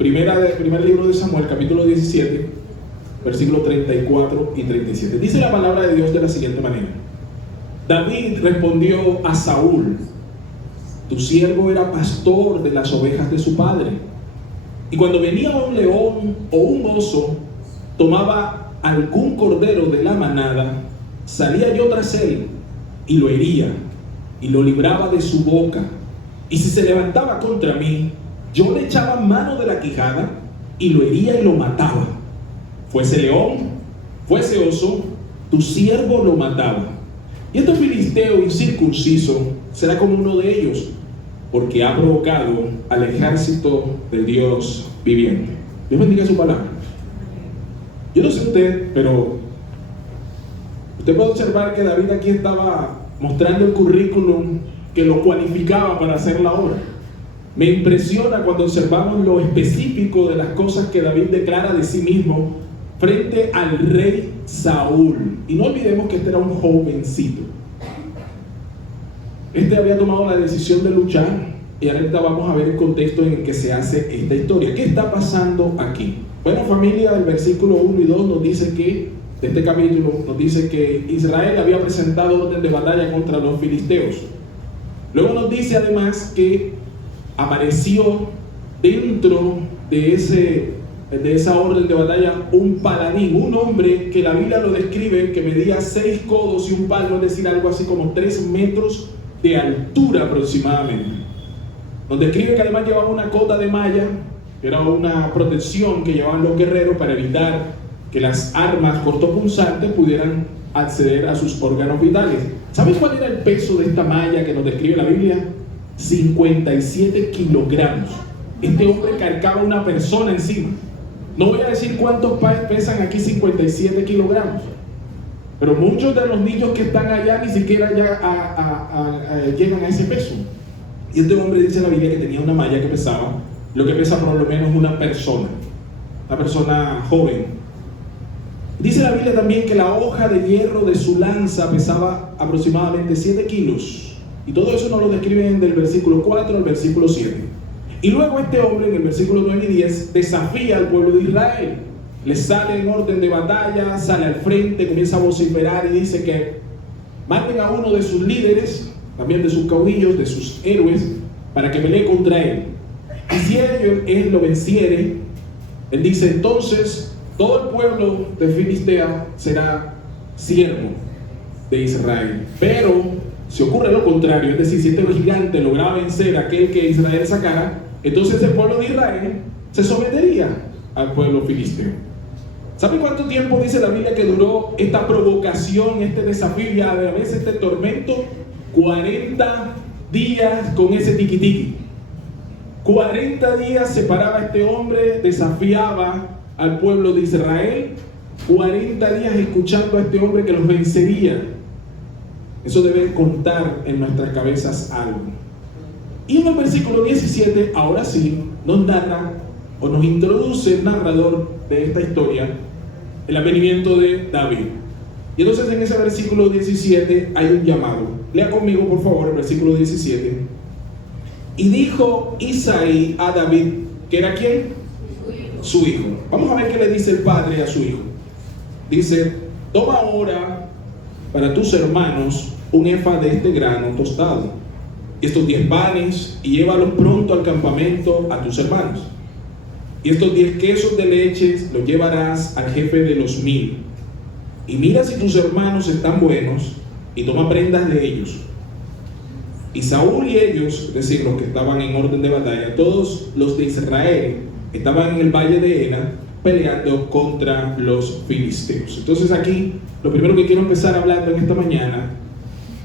Primer libro de Samuel, capítulo 17, versículos 34 y 37. Dice la palabra de Dios de la siguiente manera: David respondió a Saúl: tu siervo era pastor de las ovejas de su padre, y cuando venía un león o un oso, tomaba algún cordero de la manada, salía yo tras él y lo hería y lo libraba de su boca, y si se levantaba contra mí, yo le echaba mano de la quijada y lo hería y lo mataba. Fuese león, fuese oso, tu siervo lo mataba. Y este filisteo incircunciso será como uno de ellos, porque ha provocado al ejército de Dios viviente. Dios bendiga su palabra. Yo no sé usted, pero usted puede observar que David aquí estaba mostrando el currículum que lo cualificaba para hacer la obra. Me impresiona cuando observamos lo específico de las cosas que David declara de sí mismo frente al rey Saúl. Y no olvidemos que este era un jovencito. Este había tomado la decisión de luchar, y ahorita vamos a ver el contexto en el que se hace esta historia. ¿Qué está pasando aquí? Bueno, familia, el versículo 1 y 2 nos dice que, de este capítulo, nos dice que Israel había presentado orden de batalla contra los filisteos. Luego nos dice además que apareció dentro de esa orden de batalla un paladín, un hombre que la Biblia lo describe que medía 6 codos y un palmo, es decir, algo así como 3 metros de altura aproximadamente. Nos describe que además llevaba una cota de malla, que era una protección que llevaban los guerreros para evitar que las armas cortopunzantes pudieran acceder a sus órganos vitales. ¿Saben cuál era el peso de esta malla que nos describe la Biblia? 57 kilogramos. Este hombre cargaba una persona encima. No voy a decir cuántos pesan aquí 57 kilogramos, pero muchos de los niños que están allá ni siquiera llegan a ese peso. Y este hombre dice en la Biblia que tenía una malla que pesaba lo que pesa por lo menos una persona joven. Dice la Biblia también que la hoja de hierro de su lanza pesaba aproximadamente 7 kilos. Y todo eso nos lo describen del versículo 4 al versículo 7. Y luego este hombre en el versículo 9 y 10 desafía al pueblo de Israel. Le sale en orden de batalla, sale al frente, comienza a vociferar y dice que manden a uno de sus líderes, también de sus caudillos, de sus héroes, para que pelee contra él. Y si él lo venciere, él dice, entonces todo el pueblo de Filistea será siervo de Israel. Pero si ocurre lo contrario, es decir, si este gigante lograba vencer a aquel que Israel sacara, entonces el pueblo de Israel se sometería al pueblo filisteo. ¿Sabe cuánto tiempo dice la Biblia que duró esta provocación, este desafío y a la vez este tormento? 40 días con ese tiquitiqui. 40 días se paraba este hombre, desafiaba al pueblo de Israel. 40 días escuchando a este hombre que los vencería. Eso debe contar en nuestras cabezas algo. Y en el versículo 17, ahora sí, nos narra o nos introduce el narrador de esta historia el advenimiento de David. Y entonces en ese versículo 17 hay un llamado. Lea conmigo por favor el versículo 17. Y dijo Isaí a David, ¿que era quién? Su hijo. Vamos a ver qué le dice el padre a su hijo. Dice, toma ahora para tus hermanos un efa de este grano tostado, estos 10 panes, y llévalos pronto al campamento a tus hermanos. Y estos 10 quesos de leche los llevarás al jefe de los 1000. Y mira si tus hermanos están buenos, y toma prendas de ellos. Y Saúl y ellos, es decir, los que estaban en orden de batalla, todos los de Israel, estaban en el valle de Ela, peleando contra los filisteos. Entonces aquí, lo primero que quiero empezar hablando en esta mañana,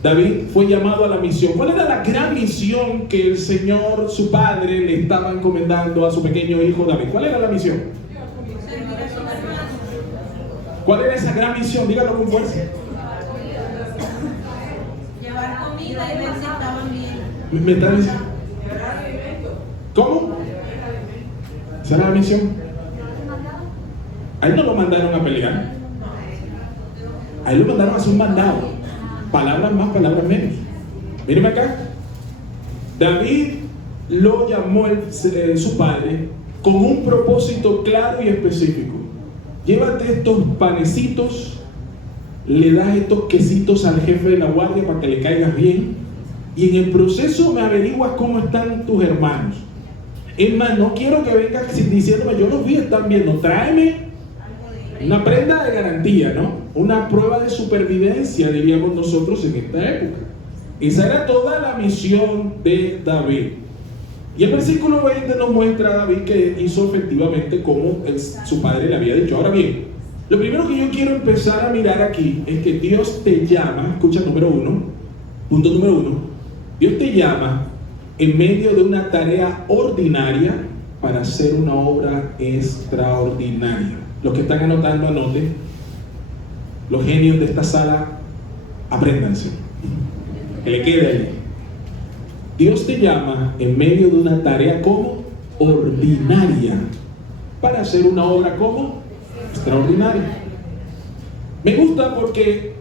David fue llamado a la misión. ¿Cuál era la gran misión que el Señor, su padre, le estaba encomendando a su pequeño hijo David? ¿Cuál era la misión? ¿Cuál era esa gran misión? Dígalo con fuerza. Llevar comida y ver si estaban bien. ¿Me está diciendo? ¿Cómo? ¿Esa era la misión? A él no lo mandaron a pelear. A él lo mandaron a hacer un mandado. Palabras más, palabras menos. Mírenme acá. David lo llamó su padre con un propósito claro y específico. Llévate estos panecitos, le das estos quesitos al jefe de la guardia para que le caigas bien, y en el proceso me averiguas cómo están tus hermanos. Es más, no quiero que vengas diciéndome, yo los vi, están bien. No, tráeme una prenda de garantía, ¿no? Una prueba de supervivencia, diríamos nosotros en esta época. Esa era toda la misión de David. Y el versículo 20 nos muestra a David que hizo efectivamente como su padre le había dicho. Ahora bien, lo primero que yo quiero empezar a mirar aquí es que Dios te llama, escucha punto número uno, Dios te llama en medio de una tarea ordinaria para hacer una obra extraordinaria. Los que están anotando, anoten. Los genios de esta sala, apréndanse. Que le quede ahí. Dios te llama en medio de una tarea como ordinaria para hacer una obra como extraordinaria. Me gusta porque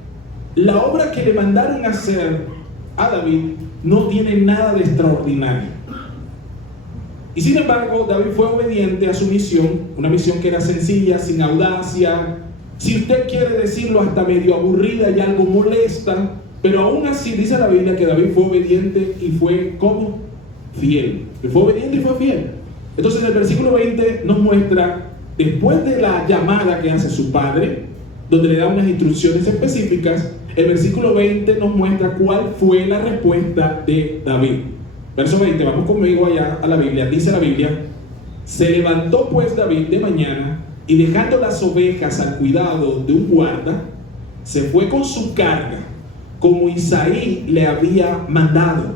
la obra que le mandaron a hacer a David no tiene nada de extraordinario. Y sin embargo, David fue obediente a su misión, una misión que era sencilla, sin audacia, si usted quiere decirlo, hasta medio aburrida y algo molesta, pero aún así dice la Biblia que David fue obediente y fue como fiel. Él fue obediente y fue fiel. Entonces el versículo 20 nos muestra, después de la llamada que hace su padre, donde le da unas instrucciones específicas, el versículo 20 nos muestra cuál fue la respuesta de David. Verso 20, vamos conmigo allá a la Biblia. Dice la Biblia: se levantó pues David de mañana y dejando las ovejas al cuidado de un guarda, se fue con su carga, como Isaí le había mandado,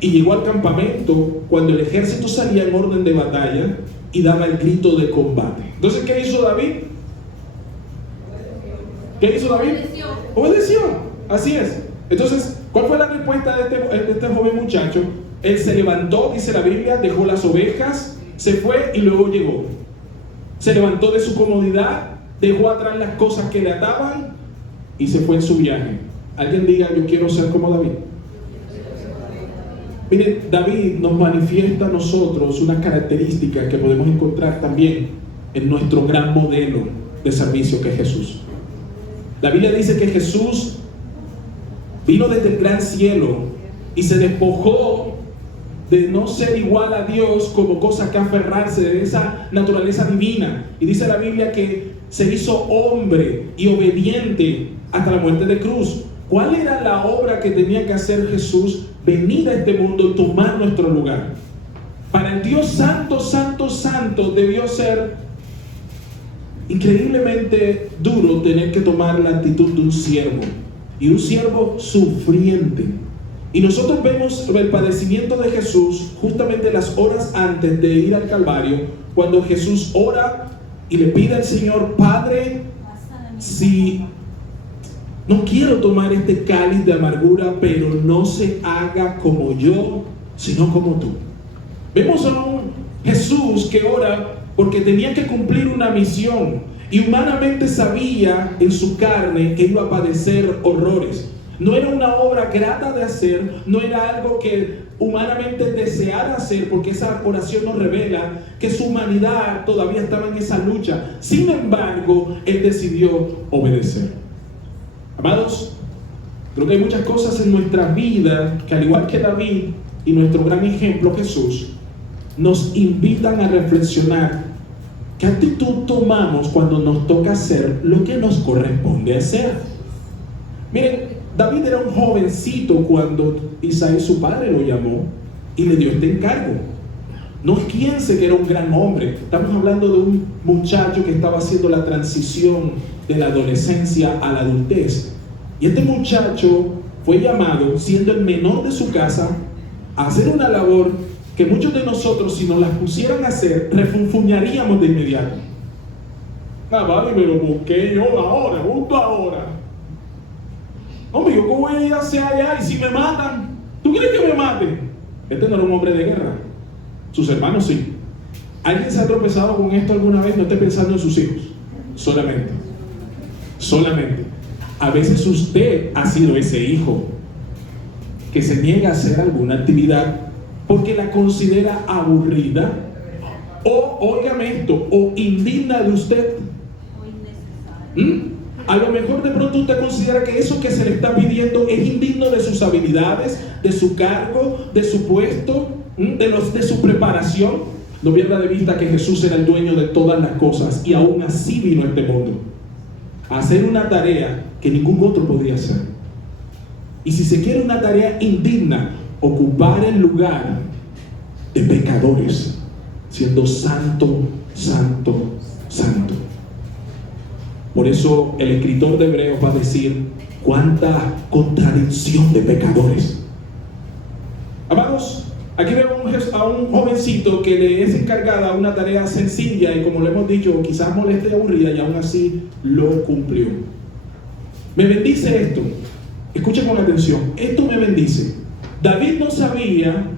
y llegó al campamento cuando el ejército salía en orden de batalla y daba el grito de combate. Entonces, ¿qué hizo David? ¿Qué hizo David? Obedeció. Así es. Entonces, ¿cuál fue la respuesta de este joven muchacho? Él se levantó, dice la Biblia, dejó las ovejas, se fue y luego llegó. Se levantó de su comodidad, dejó atrás las cosas que le ataban y se fue en su viaje. Alguien diga: yo quiero ser como David. Miren, David nos manifiesta a nosotros una característica que podemos encontrar también en nuestro gran modelo de servicio que es Jesús. La Biblia dice que Jesús vino desde el gran cielo y se despojó de no ser igual a Dios como cosa que aferrarse, de esa naturaleza divina. Y dice la Biblia que se hizo hombre y obediente hasta la muerte de cruz. ¿Cuál era la obra que tenía que hacer Jesús? Venir a este mundo y tomar nuestro lugar. Para el Dios santo, santo, santo, debió ser increíblemente duro tener que tomar la actitud de un siervo, y un siervo sufriente. Y nosotros vemos el padecimiento de Jesús justamente las horas antes de ir al Calvario, cuando Jesús ora y le pide al Señor: Padre, si no quiero tomar este cáliz de amargura, pero no se haga como yo, sino como tú. Vemos a un Jesús que ora porque tenía que cumplir una misión, y humanamente sabía en su carne que iba a padecer horrores. No era una obra grata de hacer, no era algo que humanamente deseara hacer, porque esa oración nos revela que su humanidad todavía estaba en esa lucha. Sin embargo, él decidió obedecer. Amados, creo que hay muchas cosas en nuestra vida que, al igual que David y nuestro gran ejemplo Jesús, nos invitan a reflexionar qué actitud tomamos cuando nos toca hacer lo que nos corresponde hacer. Miren, David era un jovencito cuando Isaí, su padre, lo llamó y le dio este encargo. No piense que era un gran hombre. Estamos hablando de un muchacho que estaba haciendo la transición de la adolescencia a la adultez. Y este muchacho fue llamado, siendo el menor de su casa, a hacer una labor que muchos de nosotros, si nos las pusieran a hacer, refunfuñaríamos de inmediato. Vale, me lo busqué yo ahora, justo ahora. Hombre, ¿yo cómo voy a ir hacia allá? Y si me matan, ¿tú quieres que me maten? Este no era un hombre de guerra. Sus hermanos sí. ¿Alguien se ha tropezado con esto alguna vez? No esté pensando en sus hijos. Solamente. A veces usted ha sido ese hijo que se niega a hacer alguna actividad porque la considera aburrida, o, óigame esto, o indigna de usted. O innecesario. A lo mejor de pronto usted considera que eso que se le está pidiendo es indigno de sus habilidades, de su cargo, de su puesto, de su preparación. No pierda de vista que Jesús era el dueño de todas las cosas y aún así vino a este mundo a hacer una tarea que ningún otro podría hacer. Y si se quiere una tarea indigna, ocupar el lugar de pecadores, siendo santo, santo, santo. Por eso el escritor de Hebreos va a decir: cuánta contradicción de pecadores. Amados, aquí vemos a un jovencito que le es encargada una tarea sencilla y, como le hemos dicho, quizás molesta y aburrida, y aún así lo cumplió. Me bendice esto. Escuchen con atención. Esto me bendice. David no sabía,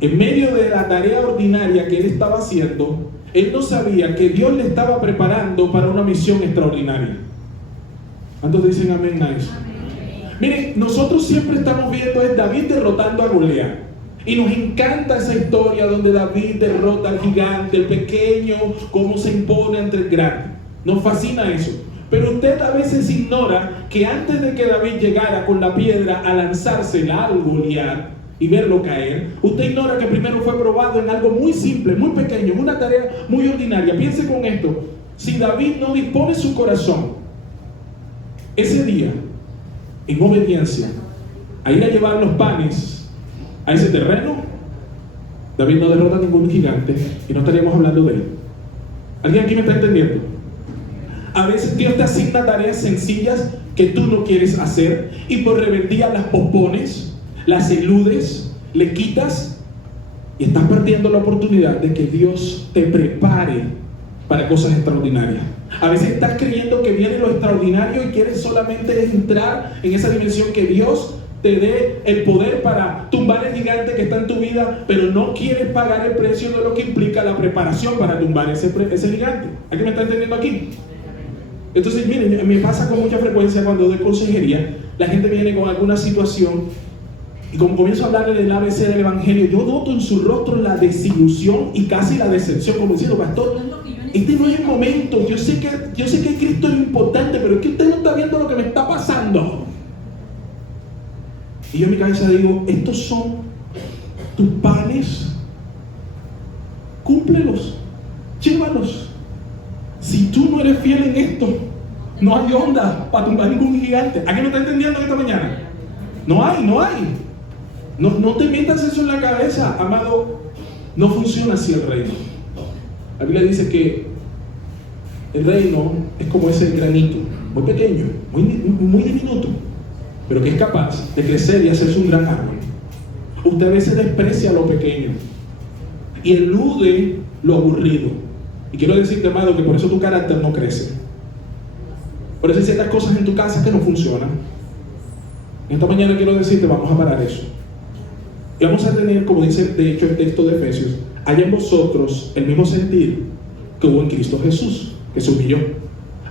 en medio de la tarea ordinaria que él estaba haciendo, él no sabía que Dios le estaba preparando para una misión extraordinaria. ¿Cuántos dicen amén a eso? Miren, nosotros siempre estamos viendo a David derrotando a Goliat. Y nos encanta esa historia donde David derrota al gigante, el pequeño, cómo se impone ante el grande. Nos fascina eso. Pero usted a veces ignora que antes de que David llegara con la piedra a lanzársela al Goliat y verlo caer, usted ignora que primero fue probado en algo muy simple, muy pequeño, en una tarea muy ordinaria. Piense con esto: si David no dispone su corazón ese día en obediencia a ir a llevar los panes a ese terreno, David no derrota a ningún gigante y no estaríamos hablando de él. ¿Alguien aquí me está entendiendo? A veces Dios te asigna tareas sencillas que tú no quieres hacer y por rebeldía las pospones, las eludes, le quitas, y estás perdiendo la oportunidad de que Dios te prepare para cosas extraordinarias. A veces estás creyendo que viene lo extraordinario y quieres solamente entrar en esa dimensión, que Dios te dé el poder para tumbar el gigante que está en tu vida, pero no quieres pagar el precio de lo que implica la preparación para tumbar ese gigante. ¿Alguien me está entendiendo aquí? Entonces, miren, me pasa con mucha frecuencia cuando doy consejería. La gente viene con alguna situación y como comienzo a hablarle del ABC del Evangelio, yo noto en su rostro la desilusión y casi la decepción, como diciendo: pastor, este no es el momento. Yo sé que Cristo es importante, pero es que usted no está viendo lo que me está pasando. Y yo en mi cabeza digo: estos son tus panes, cúmplelos, llévalos. Si tú no eres fiel en esto, no hay onda para tumbar ningún gigante. ¿A qué no está entendiendo esta mañana? No hay. No te metas eso en la cabeza, amado. No funciona así el reino. La Biblia dice que el reino es como ese granito, muy pequeño, muy diminuto, pero que es capaz de crecer y hacerse un gran árbol. Usted a veces desprecia lo pequeño y elude lo aburrido. Y quiero decirte, amado, que por eso tu carácter no crece. Por eso hay ciertas cosas en tu casa que no funcionan. Esta mañana quiero decirte: vamos a parar eso. Y vamos a tener, como dice de hecho el texto de Efesios, haya en vosotros el mismo sentir que hubo en Cristo Jesús, que se humilló.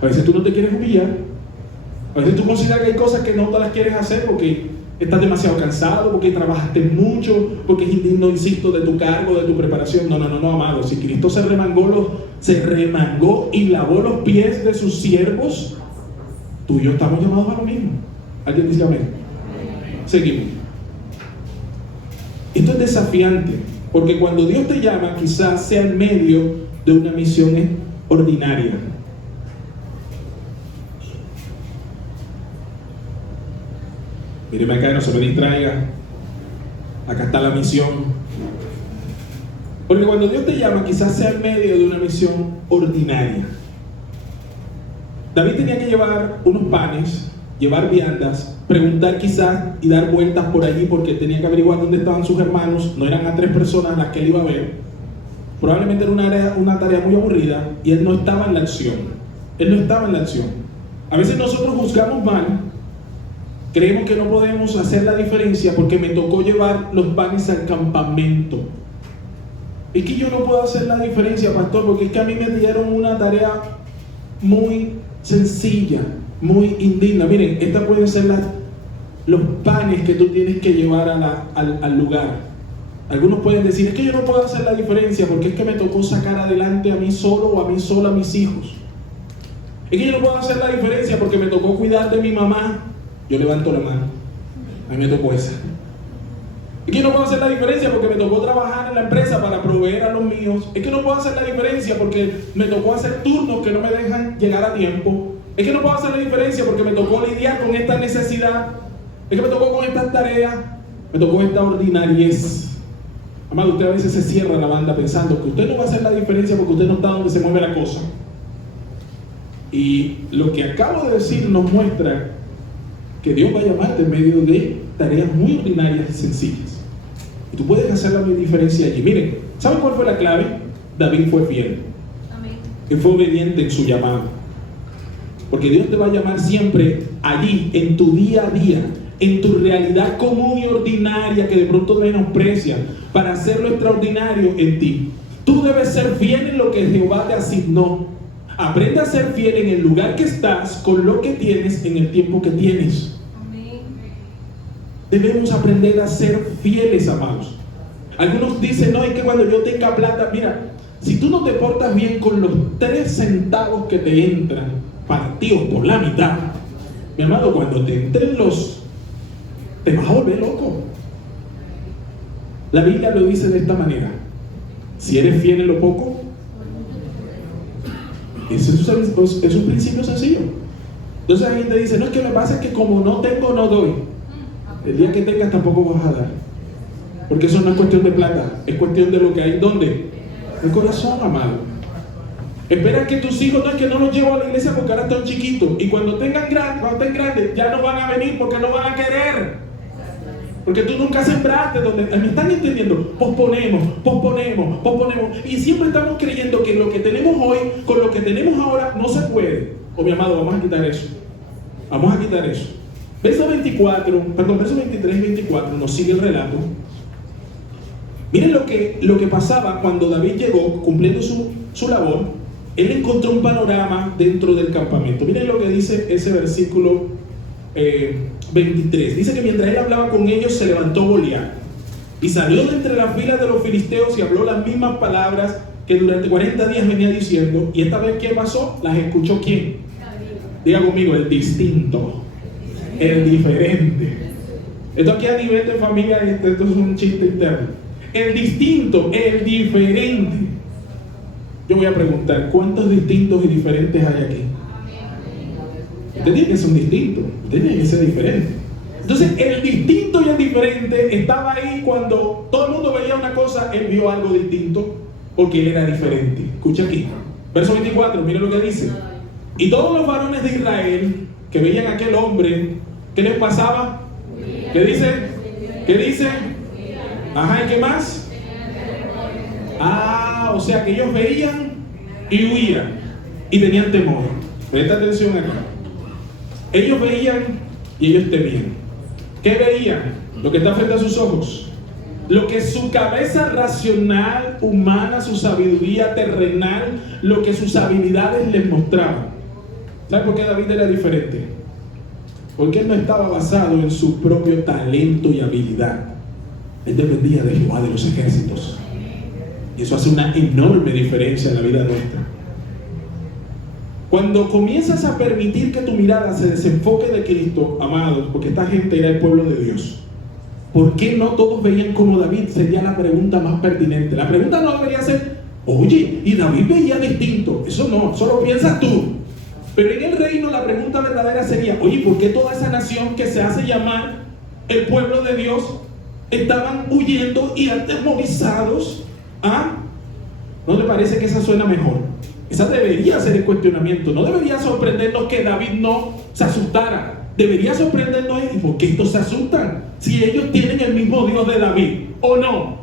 A veces tú no te quieres humillar. A veces tú consideras que hay cosas que no te las quieres hacer porque estás demasiado cansado, porque trabajaste mucho, porque es indigno, insisto, de tu cargo, de tu preparación. No, amado. Si Cristo se remangó y lavó los pies de sus siervos, tú y yo estamos llamados a lo mismo. ¿Alguien dice amén? Seguimos. Esto es desafiante, porque cuando Dios te llama, quizás sea en medio de una misión ordinaria. Míreme acá, no se me distraiga. Acá está la misión. Porque cuando Dios te llama, quizás sea en medio de una misión ordinaria. David tenía que llevar unos panes, llevar viandas, preguntar quizás y dar vueltas por allí porque tenía que averiguar dónde estaban sus hermanos. No eran a 3 personas las que él iba a ver. Probablemente era una tarea muy aburrida y él no estaba en la acción. A veces nosotros juzgamos mal. Creemos que no podemos hacer la diferencia porque me tocó llevar los panes al campamento. Es que yo no puedo hacer la diferencia, pastor, porque es que a mí me dieron una tarea muy sencilla, muy indigna. Miren, estas pueden ser los panes que tú tienes que llevar al lugar. Algunos pueden decir, es que yo no puedo hacer la diferencia porque es que me tocó sacar adelante a mí solo o a mí sola a mis hijos. Es que yo no puedo hacer la diferencia porque me tocó cuidar de mi mamá. Yo levanto la mano. A mí me tocó esa. Es que yo no puedo hacer la diferencia porque me tocó trabajar en la empresa para proveer a los míos. Es que no puedo hacer la diferencia porque me tocó hacer turnos que no me dejan llegar a tiempo. Es que no puedo hacer la diferencia porque me tocó lidiar con esta necesidad. Es que me tocó con estas tareas. Me tocó esta ordinariez. Amado, usted a veces se cierra la banda pensando que usted no va a hacer la diferencia porque usted no está donde se mueve la cosa. Y lo que acabo de decir nos muestra que Dios va a llamarte en medio de tareas muy ordinarias y sencillas. Y tú puedes hacer la diferencia allí. Miren, ¿saben cuál fue la clave? David fue fiel. Amén. Él fue obediente en su llamado. Porque Dios te va a llamar siempre allí, en tu día a día, en tu realidad común y ordinaria que de pronto menosprecian, para hacer lo extraordinario en ti. Tú debes ser fiel en lo que Jehová te asignó. Aprende a ser fiel en el lugar que estás, con lo que tienes, en el tiempo que tienes. Amén. Debemos aprender a ser fieles, amados. Algunos dicen, no, es que cuando yo tenga plata, mira, si tú no te portas bien con los 3 centavos que te entran, partidos por la mitad, mi amado, cuando te entren te vas a volver loco. La Biblia lo dice de esta manera: si eres fiel en lo poco, eso es un principio sencillo. Entonces la gente dice, no, es que lo que pasa es que como no tengo, no doy. El día que tengas tampoco vas a dar, porque eso no es cuestión de plata, es cuestión de lo que hay. ¿Dónde? En el corazón, amado. Espera que tus hijos, no es que no los llevo a la iglesia porque ahora están chiquitos, y cuando estén grandes ya no van a venir porque no van a querer. Porque tú nunca sembraste donde... ¿Me están entendiendo? Posponemos. Y siempre estamos creyendo que lo que tenemos hoy, con lo que tenemos ahora, no se puede. Oh, mi amado, vamos a quitar eso. Verso 23 y 24 nos sigue el relato. Miren lo que pasaba cuando David llegó cumpliendo su labor. Él encontró un panorama dentro del campamento. Miren lo que dice ese versículo 23. Dice que mientras él hablaba con ellos, se levantó Goliat y salió de entre las filas de los filisteos y habló las mismas palabras que durante 40 días venía diciendo. Y esta vez, ¿qué pasó? Las escuchó ¿quién? Diga conmigo, el distinto, el diferente. Esto aquí a nivel de familia, esto es un chiste interno. El distinto, el diferente. Yo voy a preguntar, ¿cuántos distintos y diferentes hay aquí? Usted tiene que ser un distinto, usted tiene que ser diferente. Entonces, el distinto y el diferente estaba ahí cuando todo el mundo veía una cosa, él vio algo distinto, porque él era diferente. Escucha aquí, verso 24, mire lo que dice. Y todos los varones de Israel que veían a aquel hombre, ¿qué les pasaba? ¿Qué dice? Ajá, ¿y qué más? O sea que ellos veían y huían y tenían temor. Presta atención acá. Ellos veían y ellos temían. ¿Qué veían? Lo que está frente a sus ojos. Lo que su cabeza racional, humana, su sabiduría terrenal, lo que sus habilidades les mostraban. ¿Sabe por qué David era diferente? Porque él no estaba basado en su propio talento y habilidad. Él dependía de Jehová de los ejércitos. Y eso hace una enorme diferencia en la vida nuestra. Cuando comienzas a permitir que tu mirada se desenfoque de Cristo, amados, porque esta gente era el pueblo de Dios, ¿por qué no todos veían como David? Sería la pregunta más pertinente. La pregunta no debería ser, oye, y David veía distinto. Eso no, solo piensas tú. Pero en el reino la pregunta verdadera sería, oye, ¿por qué toda esa nación que se hace llamar el pueblo de Dios estaban huyendo y atemorizados? ¿No le parece que esa suena mejor? Esa debería ser el cuestionamiento. No debería sorprendernos que David no se asustara. Debería sorprendernos, ¿y por qué estos se asustan? Si ellos tienen el mismo Dios de David, ¿o no?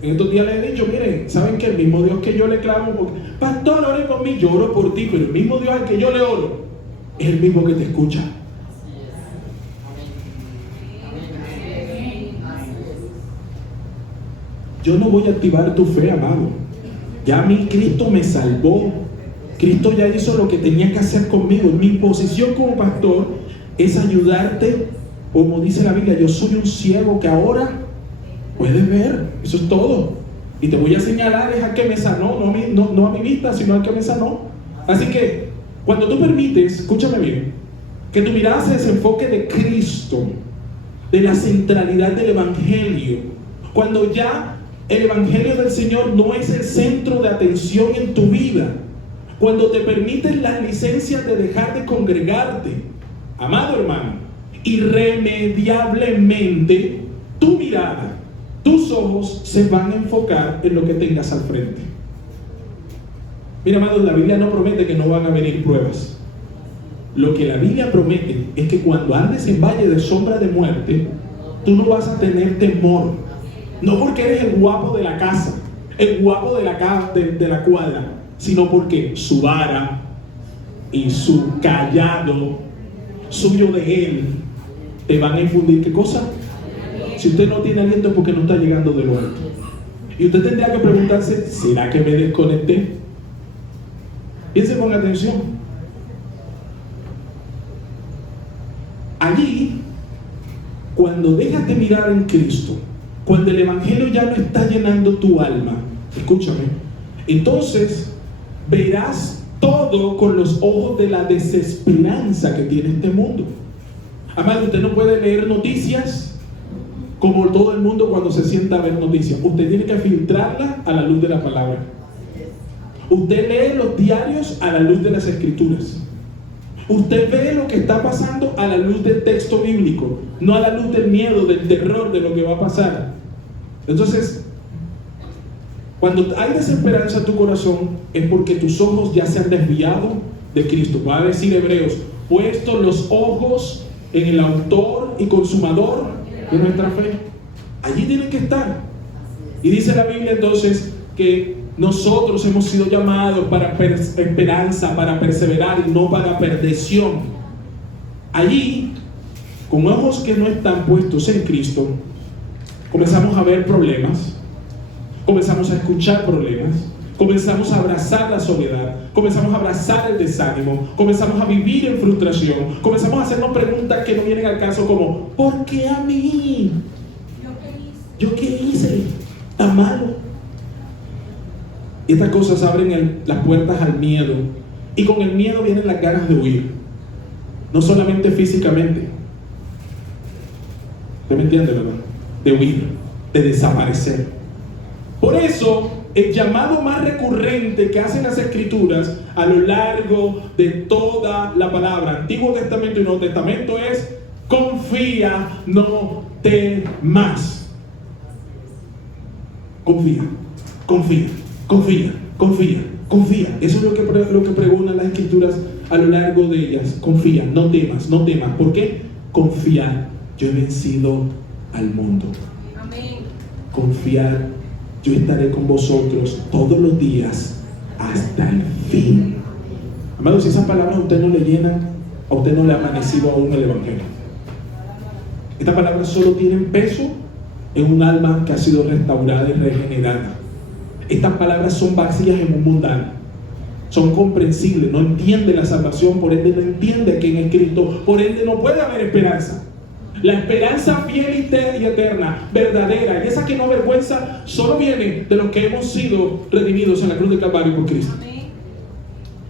En estos días les he dicho, miren, ¿saben que el mismo Dios que yo le clamo? Porque, pastor, ore por mí, yo oro por ti, pero el mismo Dios al que yo le oro es el mismo que te escucha. Yo no voy a activar tu fe, amado. Ya a mí Cristo me salvó. Cristo ya hizo lo que tenía que hacer conmigo. Mi posición como pastor es ayudarte. Como dice la Biblia, yo soy un siervo que ahora Puedes ver, eso es todo. Y te voy a señalar es al que me sanó, no a mi vista, sino al que me sanó. Así que, cuando tú permites, escúchame bien, que tu mirada se desenfoque de Cristo, de la centralidad del Evangelio, cuando ya el Evangelio del Señor no es el centro de atención en tu vida, cuando te permites las licencias de dejar de congregarte, amado hermano, irremediablemente tu mirada, tus ojos se van a enfocar en lo que tengas al frente. Mira, amado, la Biblia no promete que no van a venir pruebas. Lo que la Biblia promete es que cuando andes en valle de sombra de muerte, tú no vas a tener temor. No porque eres el guapo de la casa, el guapo de la cuadra, sino porque su vara y su callado suyo de él te van a infundir. ¿Qué cosa? Si usted no tiene aliento es porque no está llegando de lo alto. Y usted tendría que preguntarse, ¿será que me desconecté? Piense con atención. Allí, cuando dejas de mirar en Cristo, cuando el Evangelio ya no está llenando tu alma, escúchame, entonces verás todo con los ojos de la desesperanza que tiene este mundo. Amado, usted no puede leer noticias como todo el mundo cuando se sienta a ver noticias. Usted tiene que filtrarlas a la luz de la palabra. Usted lee los diarios a la luz de las Escrituras. Usted ve lo que está pasando a la luz del texto bíblico, no a la luz del miedo, del terror, de lo que va a pasar. Entonces, cuando hay desesperanza en tu corazón, es porque tus ojos ya se han desviado de Cristo. Va a decir Hebreos, puesto los ojos en el autor y consumador de nuestra fe. Allí tienen que estar. Y dice la Biblia entonces que nosotros hemos sido llamados para esperanza, para perseverar y no para perdición. Allí, con ojos que no están puestos en Cristo, comenzamos a ver problemas, comenzamos a escuchar problemas, comenzamos a abrazar la soledad, comenzamos a abrazar el desánimo, comenzamos a vivir en frustración, comenzamos a hacernos preguntas que no vienen al caso como, ¿por qué a mí? ¿Yo qué hice? ¿Tan malo? Y estas cosas abren las puertas al miedo. Y con el miedo vienen las ganas de huir. No solamente físicamente. ¿Usted me entiende, verdad? De huir, de desaparecer. Por eso, el llamado más recurrente que hacen las Escrituras a lo largo de toda la palabra, Antiguo Testamento y Nuevo Testamento, es confía, no temas. Confía, confía. Confía, confía, confía. Eso es lo que pregonan las Escrituras a lo largo de ellas. Confía, no temas, no temas. ¿Por qué? Confiar. Yo he vencido al mundo. Amén. Confiar. Yo estaré con vosotros todos los días hasta el fin. Amados, si esas palabras a usted no le llenan, a usted no le ha amanecido aún el Evangelio. Estas palabras solo tienen peso en un alma que ha sido restaurada y regenerada. Estas palabras son vacías en un mundano, son comprensibles, no entiende la salvación, por ende no entiende quién es Cristo, por ende no puede haber esperanza. La esperanza fiel y eterna, verdadera, y esa que no avergüenza, solo viene de los que hemos sido redimidos en la cruz de Calvario por Cristo.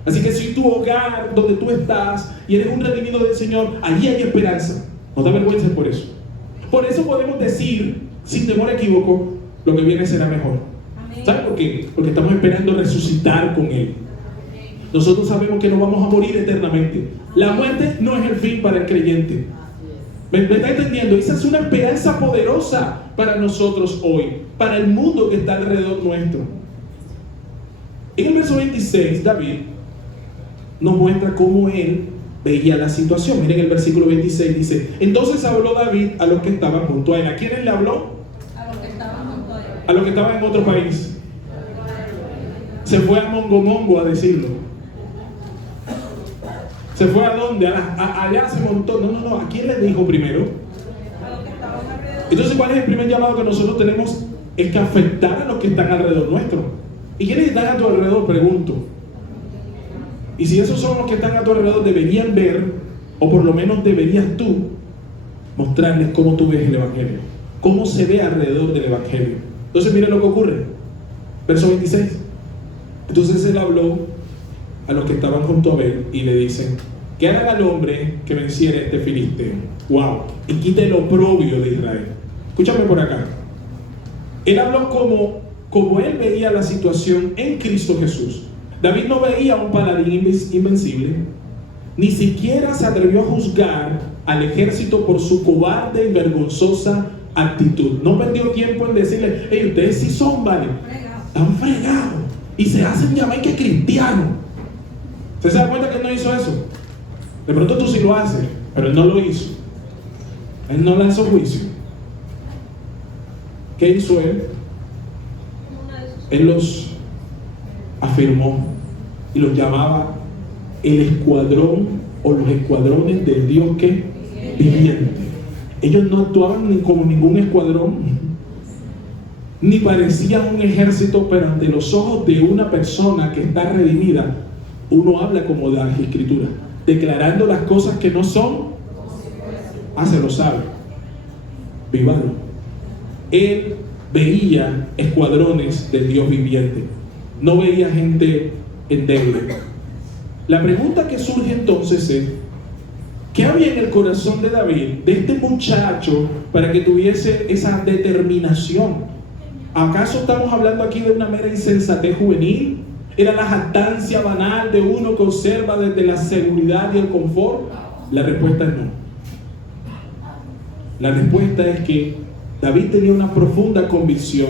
Así que si tu hogar, donde tú estás, y eres un redimido del Señor, allí hay esperanza. No te avergüences por eso. Por eso podemos decir, sin temor a equívoco, lo que viene será mejor. ¿Sabe por qué? Porque estamos esperando resucitar con Él. Nosotros sabemos que no vamos a morir eternamente. La muerte no es el fin para el creyente. ¿Me está entendiendo? Esa es una esperanza poderosa para nosotros hoy, para el mundo que está alrededor nuestro. En el verso 26, David nos muestra cómo él veía la situación. Miren el versículo 26, dice: entonces habló David a los que estaban junto a él. ¿A quiénes le habló? A los que estaban junto a él. A los que estaban en otro país. Se fue a Mongo a decirlo. ¿Se fue a dónde? Allá se montó. No. ¿A quién le dijo primero? A los que estaban alrededor. Entonces, ¿cuál es el primer llamado que nosotros tenemos? Es que afectar a los que están alrededor nuestro. ¿Y quiénes están a tu alrededor? Pregunto. Y si esos son los que están a tu alrededor, deberían ver, o por lo menos deberías tú, mostrarles cómo tú ves el Evangelio. cómo se ve alrededor del Evangelio. Entonces miren lo que ocurre. Verso 26. Entonces él habló a los que estaban junto a él y le dicen: que hagan al hombre que venciere a este filisteo. Wow. Y quite el oprobio de Israel. Escúchame por acá. Él habló como él veía la situación en Cristo Jesús. David no veía a un paladín invencible, ni siquiera se atrevió a juzgar al ejército por su cobarde y vergonzosa actitud. No perdió tiempo en decirle: hey, ustedes sí son, vale, están fregados y se hacen llamar que cristianos. ¿Usted se da cuenta que él no hizo eso? De pronto tú sí lo haces, pero él no lo hizo. Él no lanzó juicio. ¿Qué hizo él? Él los afirmó y los llamaba el escuadrón o los escuadrones del Dios que viviente. Ellos no actuaban ni como ningún escuadrón, ni parecían un ejército, pero ante los ojos de una persona que está redimida, uno habla como de las Escrituras, declarando las cosas que no son. Se lo sabe. Vívalo. Él veía escuadrones del Dios viviente, no veía gente endeble. La pregunta que surge entonces es: ¿qué había en el corazón de David, de este muchacho, para que tuviese esa determinación? ¿Acaso estamos hablando aquí de una mera insensatez juvenil? ¿Era la jactancia banal de uno que observa desde la seguridad y el confort? La respuesta es no. La respuesta es que David tenía una profunda convicción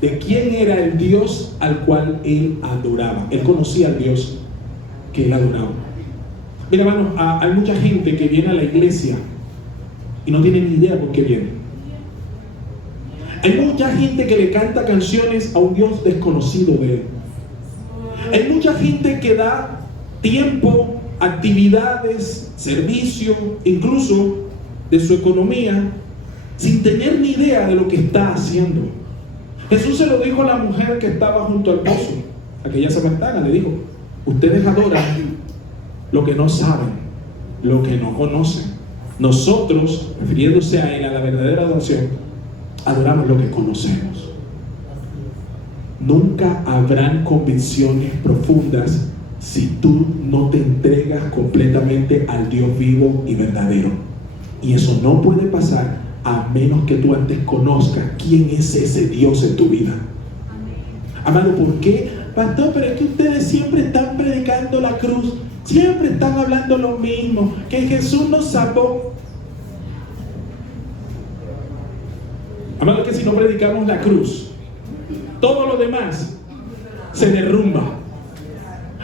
de quién era el Dios al cual él adoraba. Él conocía al Dios que él adoraba. Mira, hermanos, hay mucha gente que viene a la iglesia y no tiene ni idea por qué viene. Hay mucha gente que le canta canciones a un Dios desconocido de él. Hay mucha gente que da tiempo, actividades, servicio, incluso de su economía, sin tener ni idea de lo que está haciendo. Jesús se lo dijo a la mujer que estaba junto al pozo, aquella samaritana, le dijo: ustedes adoran lo que no saben, lo que no conocen. Nosotros, refiriéndose a él, a la verdadera adoración, adoramos lo que conocemos. Nunca habrán convicciones profundas si tú no te entregas completamente al Dios vivo y verdadero. Y eso no puede pasar a menos que tú antes conozcas quién es ese Dios en tu vida. Amado, ¿por qué? Pastor, pero es que ustedes siempre están predicando la cruz, siempre están hablando lo mismo, que Jesús nos salvó. Amado, es que si no predicamos la cruz, todo lo demás se derrumba.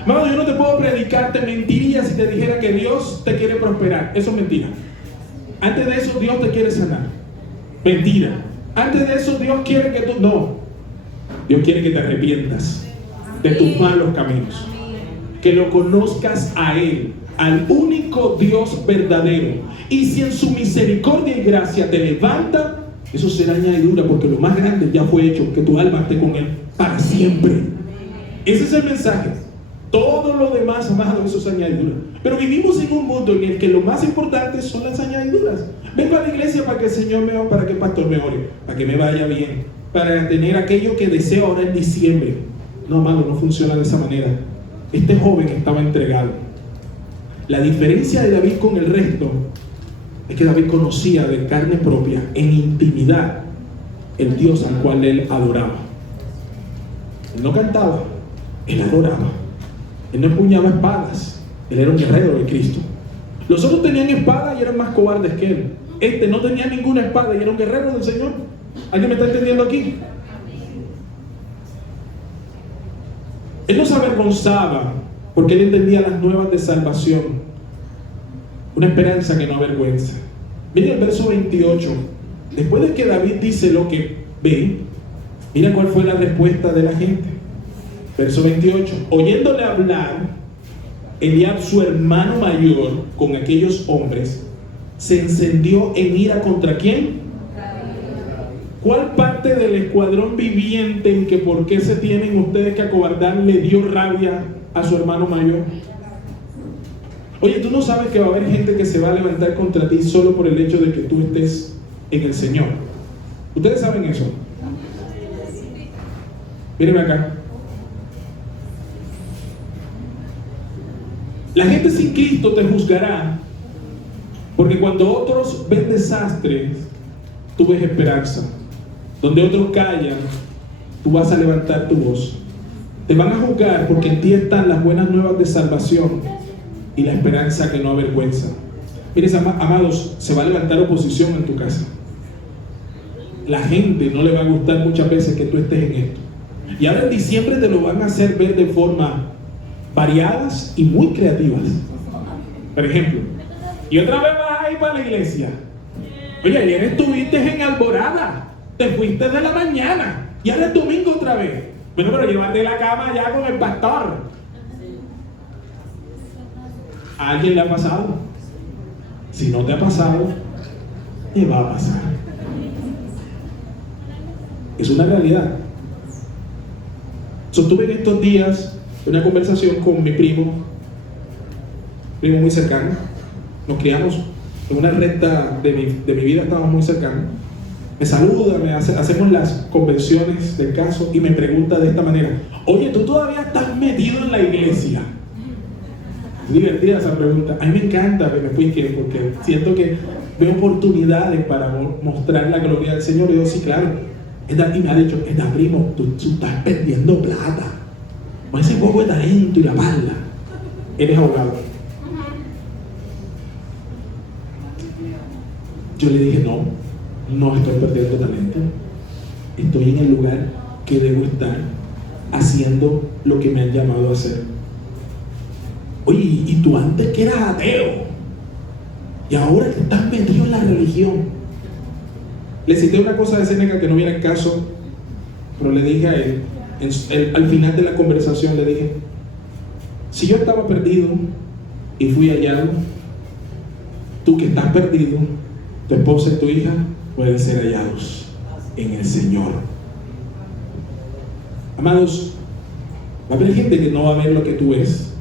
Amado, yo no te puedo predicar, te mentiría si te dijera que Dios te quiere prosperar. Eso es mentira. Antes de eso, Dios te quiere sanar. Mentira. Antes de eso, Dios quiere que tú... No. Dios quiere que te arrepientas de tus malos caminos. Que lo conozcas a Él, al único Dios verdadero. Y si en su misericordia y gracia te levanta, eso será añadidura, porque lo más grande ya fue hecho, que tu alma esté con Él para siempre. Ese es el mensaje. Todo lo demás, amado, eso es añadidura. Pero vivimos en un mundo en el que lo más importante son las añadiduras. Vengo a la iglesia para que el Señor me ore, para que el pastor me ore, para que me vaya bien, para tener aquello que deseo ahora en diciembre. No, amado, no funciona de esa manera. Este joven estaba entregado. La diferencia de David con el resto es que David conocía de carne propia, en intimidad, el Dios al cual él adoraba. Él no cantaba, él adoraba. Él no empuñaba espadas, él era un guerrero de Cristo. Los otros tenían espada y eran más cobardes que él. Este no tenía ninguna espada y era un guerrero del Señor. ¿Alguien me está entendiendo aquí? Él no se avergonzaba porque él entendía las nuevas de salvación, una esperanza que no avergüenza. Mira el verso 28. Después de que David dice lo que ve, mira cuál fue la respuesta de la gente. Verso 28. Oyéndole hablar, Eliab, su hermano mayor, con aquellos hombres, se encendió en ira contra ¿quién? ¿Cuál parte del escuadrón viviente en que por qué se tienen ustedes que acobardar le dio rabia a su hermano mayor? Oye, tú no sabes que va a haber gente que se va a levantar contra ti solo por el hecho de que tú estés en el Señor. Ustedes saben eso. Mírenme acá. La gente sin Cristo te juzgará, porque cuando otros ven desastres, tú ves esperanza. Donde otros callan, tú vas a levantar tu voz. Te van a juzgar porque en ti están las buenas nuevas de salvación y la esperanza que no avergüenza. Miren, amados, se va a levantar oposición en tu casa. La gente no le va a gustar muchas veces que tú estés en esto. Y ahora en diciembre te lo van a hacer ver de forma variadas y muy creativas. Por ejemplo, y otra vez vas a ir para la iglesia. Oye, ayer estuviste en Alborada, te fuiste de la mañana y ahora es domingo otra vez. Bueno, pero llévate la cama ya con el pastor. ¿A alguien le ha pasado? Si no te ha pasado, te va a pasar. Es una realidad. Sostuve en estos días una conversación con mi primo muy cercano. Nos criamos en una recta de mi vida, estábamos muy cercanos. Me saluda, hacemos las convenciones del caso y me pregunta de esta manera: oye, ¿tú todavía estás metido en la iglesia? Es divertida esa pregunta. A mí me encanta que me explique, porque siento que veo oportunidades para mostrar la gloria del Señor. Y yo, sí, claro. Y me ha dicho: primo, tú estás perdiendo plata con ese poco de talento y la parla. Eres abogado. Yo le dije: no estoy perdiendo talento. Estoy en el lugar que debo estar, haciendo lo que me han llamado a hacer. Oye, y tú antes que eras ateo y ahora que estás metido en la religión. Le cité una cosa de Séneca que no viene al caso, pero le dije a él, al final de la conversación le dije: si yo estaba perdido y fui hallado, tú que estás perdido, tu esposa y tu hija pueden ser hallados en el Señor. Amados, va a haber gente que no va a ver lo que tú ves,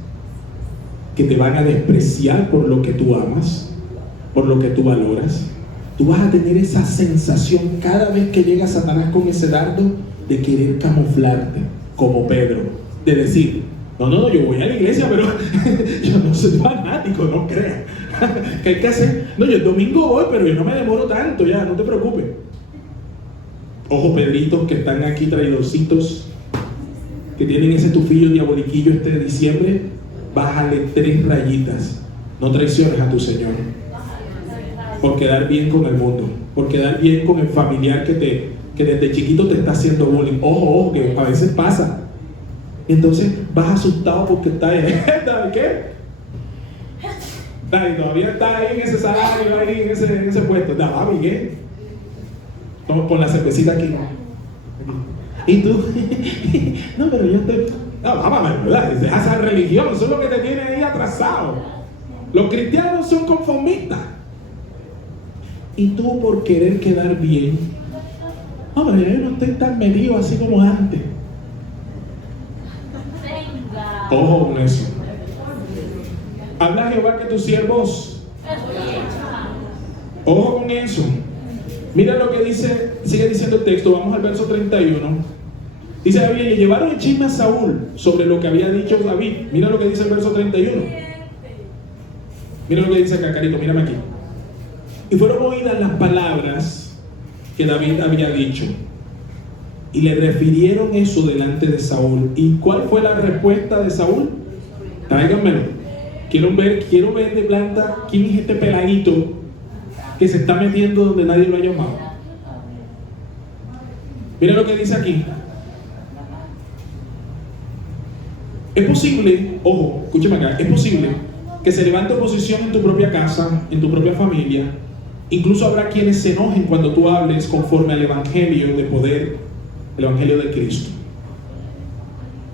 que te van a despreciar por lo que tú amas, por lo que tú valoras. Tú vas a tener esa sensación cada vez que llega Satanás con ese dardo de querer camuflarte, como Pedro, de decir: no, yo voy a la iglesia, pero yo no soy fanático, no creas. ¿Qué hay que hacer? No, yo el domingo voy, pero yo no me demoro tanto, ya, no te preocupes. Ojo, Pedritos que están aquí traidorcitos, que tienen ese tufillo diaboliquillo este diciembre, bájale 3 rayitas. No traiciones a tu Señor por quedar bien con el mundo, por quedar bien con el familiar que desde chiquito te está haciendo bullying. Ojo, que a veces pasa. Entonces vas asustado porque está ahí. ¿Qué? Todavía está ahí en ese salario, ahí en ese puesto. Va, Miguel. Vamos con la cervecita aquí. Y tú, no, pero yo estoy. No, vamos, ¿verdad? Esa religión, eso es lo que te tiene ahí atrasado. Los cristianos son conformistas. Y tú, por querer quedar bien, no, pero yo no estoy tan metido así como antes. Ojo con eso. Habla Jehová que tus siervos. Ojo con eso. Mira lo que dice, sigue diciendo el texto. Vamos al verso 31. Dice David: le llevaron el chisme a Saúl sobre lo que había dicho David. Mira lo que dice el verso 31. Mira lo que dice acá, carito, mírame aquí. Y fueron oídas las palabras que David había dicho, y le refirieron eso delante de Saúl. ¿Y cuál fue la respuesta de Saúl? Tráiganmelo. Quiero ver de planta quién es este peladito que se está metiendo donde nadie lo ha llamado. Mira lo que dice aquí. Es posible, ojo, escúchame acá, es posible que se levante oposición en tu propia casa, en tu propia familia. Incluso habrá quienes se enojen cuando tú hables conforme al evangelio de poder, el evangelio de Cristo.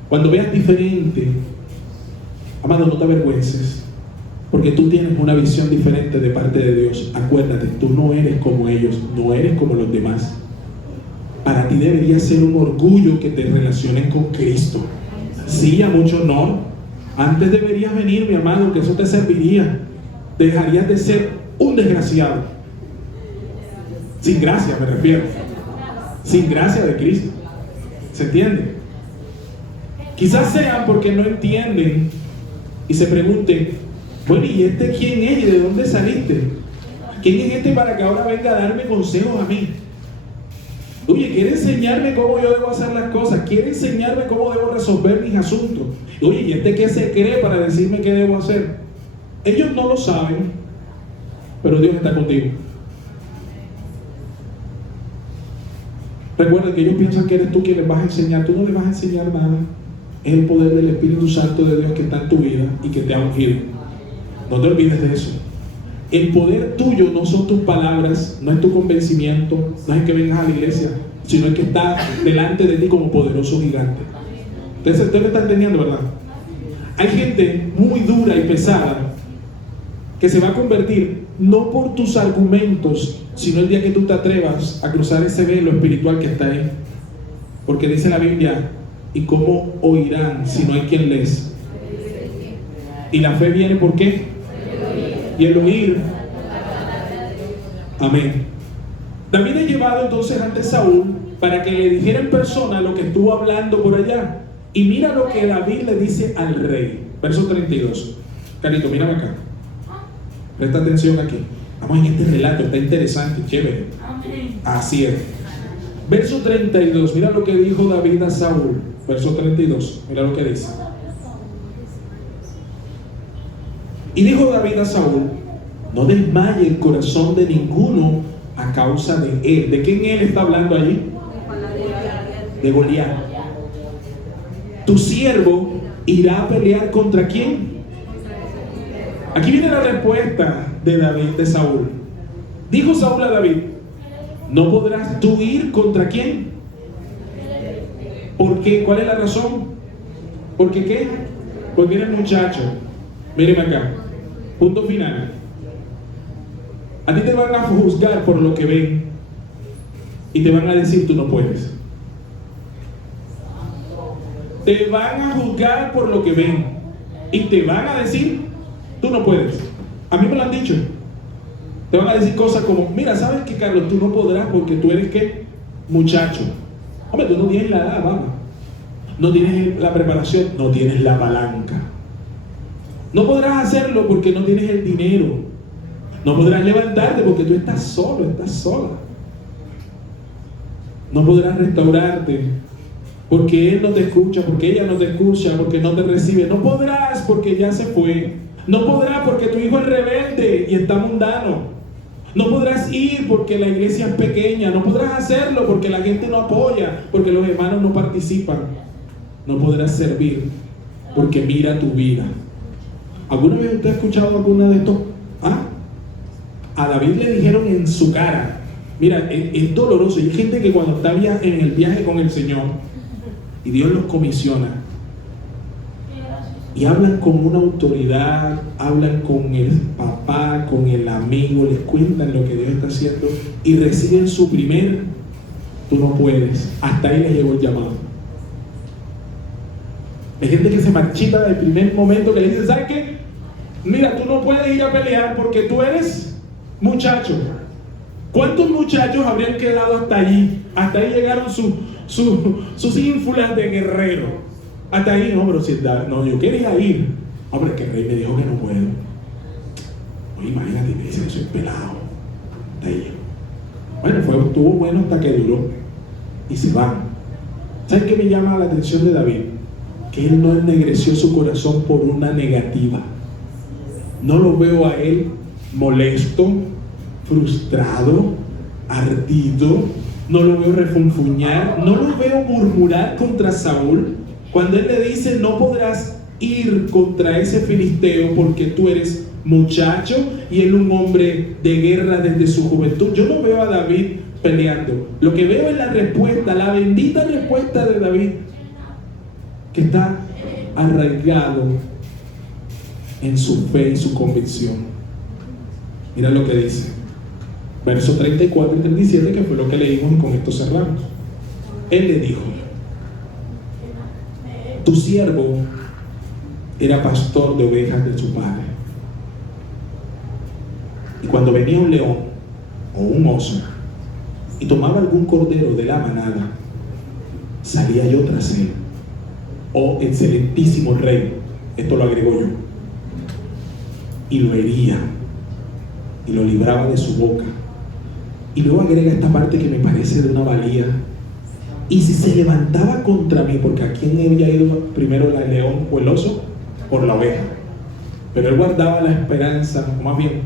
Cuando veas diferente, amado, no te avergüences, porque tú tienes una visión diferente de parte de Dios. Acuérdate, tú no eres como ellos, no eres como los demás. Para ti debería ser un orgullo que te relacionen con Cristo. Sí, a mucho honor. Antes deberías venir, mi amado, que eso te serviría. Dejarías de ser un desgraciado. Sin gracia me refiero. sin gracia de Cristo. ¿Se entiende? Quizás sea porque no entienden y se pregunten, bueno, ¿y este quién es y de dónde saliste? ¿Quién es este para que ahora venga a darme consejos a mí? Oye, quiere enseñarme cómo yo debo hacer las cosas, quiere enseñarme cómo debo resolver mis asuntos. Oye, ¿y este qué se cree para decirme qué debo hacer? Ellos no lo saben, pero Dios está contigo. Recuerda que ellos piensan que eres tú quien les vas a enseñar. Tú no les vas a enseñar nada. Es el poder del Espíritu Santo de Dios que está en tu vida y que te ha ungido. No te olvides de eso. El poder tuyo no son tus palabras, no es tu convencimiento, no es que vengas a la iglesia, sino el que está delante de ti como poderoso gigante. Usted me está entendiendo, ¿verdad? Hay gente muy dura y pesada que se va a convertir no por tus argumentos, sino el día que tú te atrevas a cruzar ese velo espiritual que está ahí. Porque dice la Biblia, ¿y cómo oirán si no hay quien les? Y la fe viene ¿por qué? Y el oír. Amén. David es llevado entonces ante Saúl para que le dijera en persona lo que estuvo hablando por allá. Y mira lo que David le dice al rey. Verso 32. Carito, mírame acá. Presta atención aquí. Vamos en este relato, está interesante, chévere. Así es. Verso 32, mira lo que dijo David a Saúl. Verso 32, mira lo que dice. Y dijo David a Saúl, no desmaye el corazón de ninguno a causa de él. ¿De quién él está hablando allí? De Goliat. Tu siervo irá a pelear ¿contra quién? Aquí viene la respuesta de David, de Saúl. Dijo Saúl a David, ¿no podrás tú ir contra quién? ¿Por qué? ¿Cuál es la razón? ¿Por qué qué? Porque eres muchacho. Míreme acá. Punto final. A ti te van a juzgar por lo que ven y te van a decir tú no puedes. Te van a juzgar por lo que ven y te van a decir tú no puedes. A mí me lo han dicho. Te van a decir cosas como, mira, ¿sabes qué, Carlos? Tú no podrás porque tú eres ¿qué? Muchacho. Hombre, tú no tienes la edad, vamos. No tienes la preparación, no tienes la palanca. No podrás hacerlo porque no tienes el dinero. No podrás levantarte porque tú estás solo, estás sola. No podrás restaurarte porque él no te escucha, porque ella no te escucha, porque no te recibe. No podrás porque ya se fue. No podrás porque tu hijo es rebelde y está mundano. No podrás ir porque la iglesia es pequeña. No podrás hacerlo porque la gente no apoya, porque los hermanos no participan. No podrás servir porque mira tu vida. ¿Alguna vez usted ha escuchado alguna de estos? A David le dijeron en su cara. Mira, es doloroso. Hay gente que cuando está en el viaje con el Señor y Dios los comisiona y hablan con una autoridad, hablan con el papá, con el amigo, les cuentan lo que Dios está haciendo y reciben su primer, tú no puedes. Hasta ahí les llegó el llamado. Hay gente que se marchita desde el primer momento, que le dice, ¿sabes qué? Mira, tú no puedes ir a pelear porque tú eres muchacho. ¿Cuántos muchachos habrían quedado hasta allí? Hasta ahí llegaron sus ínfulas de guerrero. Hasta ahí, no, pero si no, yo quería ir. Hombre, que el rey me dijo que no puedo. Oye, imagínate, me dice que soy pelado. Hasta ahí. Bueno, estuvo bueno hasta que duró. Y se van. ¿Sabes qué me llama la atención de David? Que él no ennegreció su corazón por una negativa. No lo veo a él molesto, frustrado, ardido. No lo veo refunfuñar. No lo veo murmurar contra Saúl. Cuando él le dice, no podrás ir contra ese filisteo porque tú eres muchacho y él un hombre de guerra desde su juventud. Yo no veo a David peleando. Lo que veo es la respuesta, la bendita respuesta de David, que está arraigado en su fe y su convicción. Mira lo que dice. Versos 34 y 37, que fue lo que leímos y con esto cerramos. Él le dijo, tu siervo era pastor de ovejas de su padre. Y cuando venía un león o un oso y tomaba algún cordero de la manada, salía yo tras él. Oh excelentísimo rey, esto lo agrego yo, y lo hería y lo libraba de su boca. Y luego agrega esta parte que me parece de una valía: y si se levantaba contra mí, porque ¿a quién había ido primero, el león o el oso? Por la oveja. Pero él guardaba la esperanza, o más bien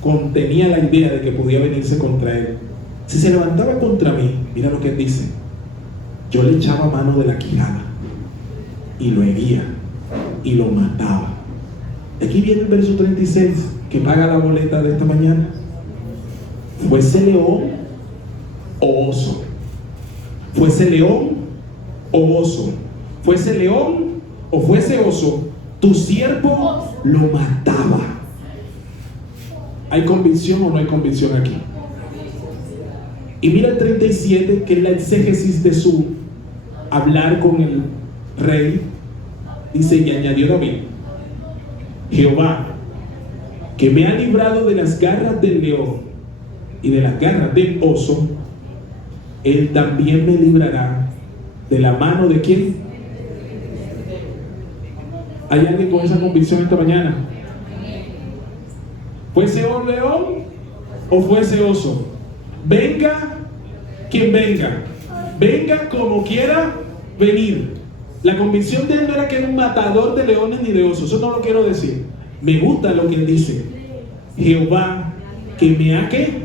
contenía la idea de que podía venirse contra él. Si se levantaba contra mí, mira lo que él dice: yo le echaba mano de la quijada y lo hería y lo mataba. Aquí viene el verso 36 que paga la boleta de esta mañana. Fuese león o oso, fuese león o oso, fuese león o fuese oso, tu siervo lo mataba. ¿Hay convicción o no hay convicción aquí? Y mira el 37, que es la exégesis de su hablar con el rey. Dice: y añadió David: Jehová, que me ha librado de las garras del león y de las garras del oso, él también me librará de la mano de ¿quién? ¿Hay alguien con esa convicción esta mañana? ¿Fuese un león o fuese oso? Venga quien venga, venga como quiera venir. La convicción de él no era que era un matador de leones ni de osos, eso no lo quiero decir. Me gusta lo que él dice: Jehová, que me ha ¿qué?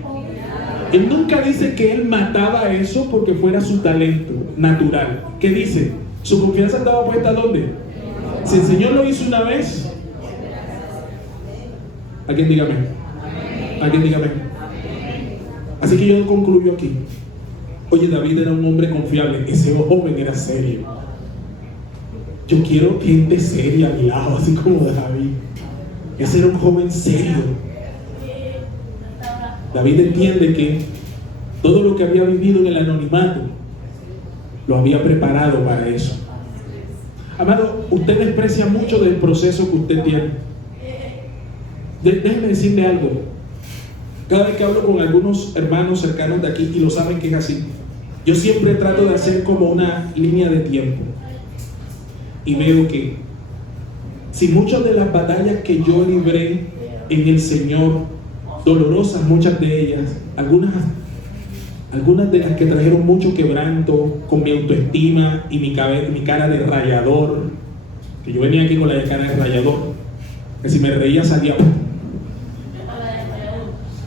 Él nunca dice que él mataba eso porque fuera su talento natural. ¿Qué dice? Su confianza estaba puesta ¿dónde? Si el Señor lo hizo una vez, ¿alguien dígame? ¿Alguien dígame? Así que yo concluyo aquí. Oye, David era un hombre confiable. Ese joven era serio. Yo quiero gente seria a mi lado, así como David. Ese era un joven serio. David entiende que todo lo que había vivido en el anonimato lo había preparado para eso. Amado, usted desprecia mucho del proceso que usted tiene. Déjeme decirle algo. Cada vez que hablo con algunos hermanos cercanos de aquí, y lo saben que es así, yo siempre trato de hacer como una línea de tiempo. Y veo que si muchas de las batallas que yo libré en el Señor, dolorosas muchas de ellas, algunas de las que trajeron mucho quebranto con mi autoestima y mi cara de rayador, que yo venía aquí con la cara de rayador, que si me reía salía.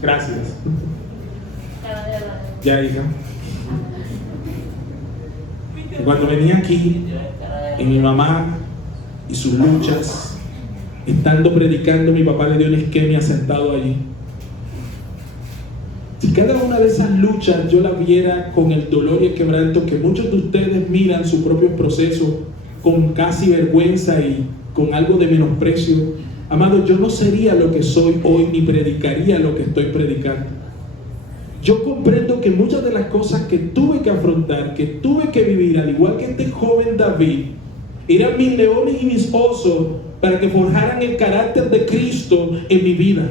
Gracias. Ya, hija. Y cuando venía aquí, y mi mamá y sus luchas, estando predicando, mi papá le dio una isquemia sentado allí. Si cada una de esas luchas yo la viera con el dolor y el quebranto que muchos de ustedes miran sus propios procesos con casi vergüenza y con algo de menosprecio, amado, yo no sería lo que soy hoy ni predicaría lo que estoy predicando. Yo comprendo que muchas de las cosas que tuve que afrontar, que tuve que vivir, al igual que este joven David, eran mis leones y mis osos para que forjaran el carácter de Cristo en mi vida.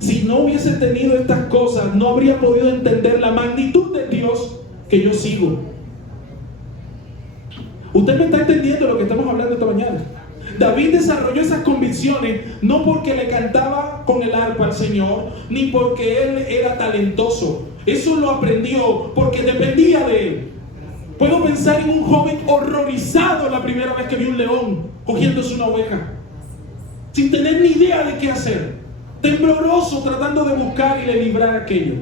Si no hubiese tenido estas cosas, no habría podido entender la magnitud de Dios que yo sigo. Usted me está entendiendo lo que estamos hablando esta mañana. David desarrolló esas convicciones no porque le cantaba con el arpa al Señor, ni porque él era talentoso. Eso lo aprendió porque dependía de él. Puedo pensar en un joven horrorizado la primera vez que vio un león cogiéndose una oveja, sin tener ni idea de qué hacer, tembloroso tratando de buscar y de librar aquello.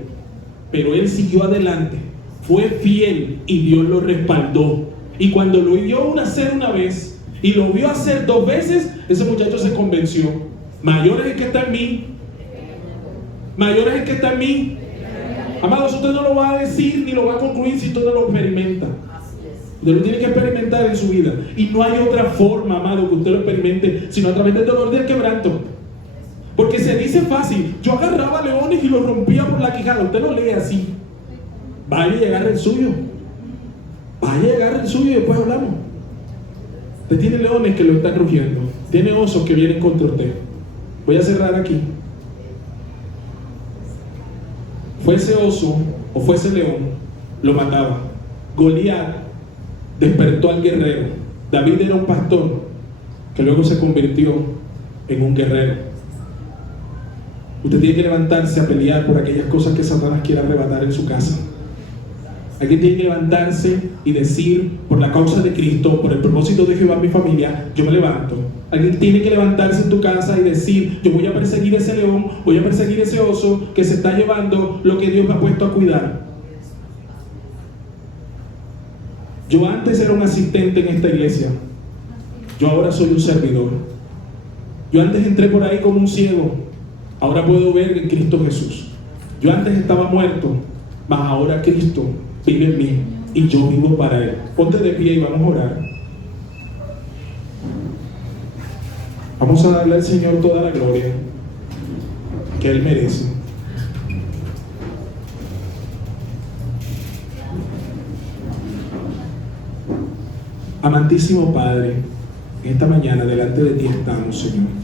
Pero él siguió adelante, fue fiel y Dios lo respaldó. Y cuando lo vio hacer una vez y lo vio hacer 2 veces, ese muchacho se convenció: mayor es el que está en mí, mayor es el que está en mí. Amados, usted no lo va a decir ni lo va a concluir si usted no lo experimenta. Usted lo tiene que experimentar en su vida. Y no hay otra forma, amado, que usted lo experimente sino a través del dolor del quebranto. Porque se dice fácil: yo agarraba leones y los rompía por la quijada. Usted lo lee así. Vaya y agarre el suyo. Vaya y agarre el suyo y después hablamos. Usted tiene leones que lo están rugiendo, tiene osos que vienen contra usted. Voy a cerrar aquí. Fuese oso o fuese león, lo mataba. Goliat despertó al guerrero. David era un pastor que luego se convirtió en un guerrero. Usted tiene que levantarse a pelear por aquellas cosas que Satanás quiere arrebatar en su casa. Alguien tiene que levantarse y decir: por la causa de Cristo, por el propósito de Jehová en mi familia, yo me levanto. Alguien tiene que levantarse en tu casa y decir: yo voy a perseguir ese león, voy a perseguir ese oso que se está llevando lo que Dios me ha puesto a cuidar. Yo antes era un asistente en esta iglesia, yo ahora soy un servidor. Yo antes entré por ahí como un ciego, ahora puedo ver en Cristo Jesús. Yo antes estaba muerto, mas ahora Cristo vive en mí y yo vivo para Él. Ponte de pie y vamos a orar. Vamos a darle al Señor toda la gloria que Él merece. Amantísimo Padre, esta mañana delante de ti estamos, Señor.